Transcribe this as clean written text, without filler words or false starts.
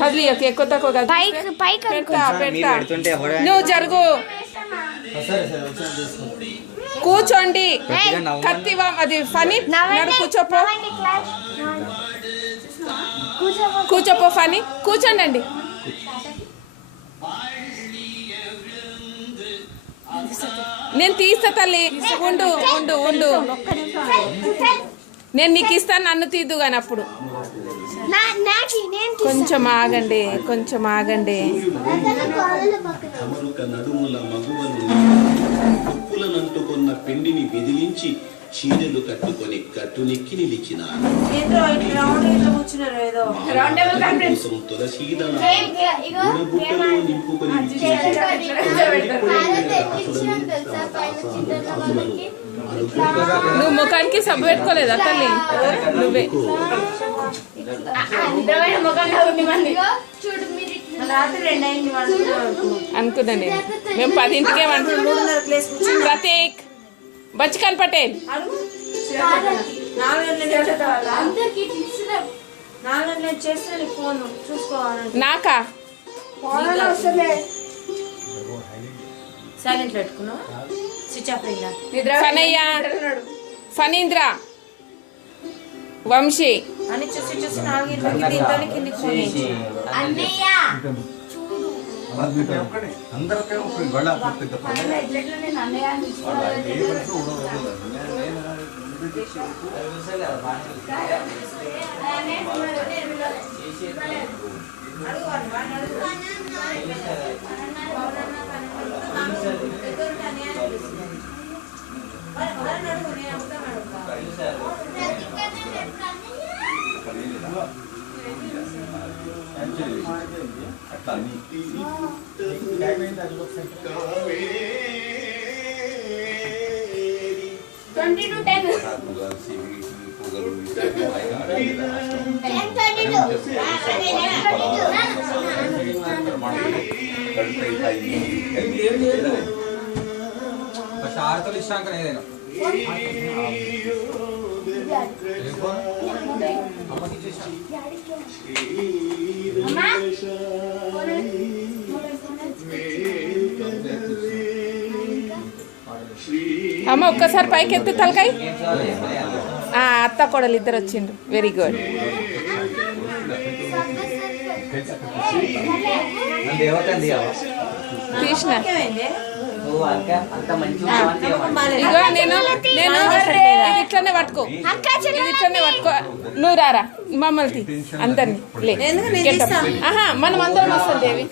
కదిలి ఎక్కువ తక్కువ నువ్వు జరుగు కూర్చోండి కత్తివా అది ఫనీ కూర్చోపో కూర్చోపో ఫనీ కూర్చోండి అండి నేను తీస్తా తల్లి ఉండు ఉండు ఉండు నేను నీకు ఇస్తాను నన్ను తీద్దు కానీ అప్పుడు కొంచెం ఆగండి కొంచెం ఆగండి పిండిని బెదిరించి చీరలు కట్టుకొని కట్టునెక్కి నిలిచిన నింపుకొని నువ్వు ముఖానికి సబ్బు పెట్టుకోలేదా తల్లి నువ్వే అనుకున్నా నేను మేము 10ంటికే ప్రతీక్ బచ్కన్ పటేల్ నాకా సైలెంట్ పెట్టుకున్నావు స్విచ్ ఆఫ్ అయిందా ఫనయ్య ఫనీంద్ర వంశీ అని చూసి చూసి 4 దీంతోనే కిందికి పోయి అన్నయ్య ఆడతలు ఇష్టాంక ఏదైనా అమ్మ ఒక్కసారి పైకి ఎత్తి తలకాయ అత్త కొడలు ఇద్దరు వచ్చిండ్రు వెరీ గుడ్ తీసిన ఇగో నేను ఇట్లనే పట్టుకో ఇట్లనే పట్టుకో నువ్వు రారా మమ్మల్ని అందరినీ మనం అందరం వస్తాం దేవి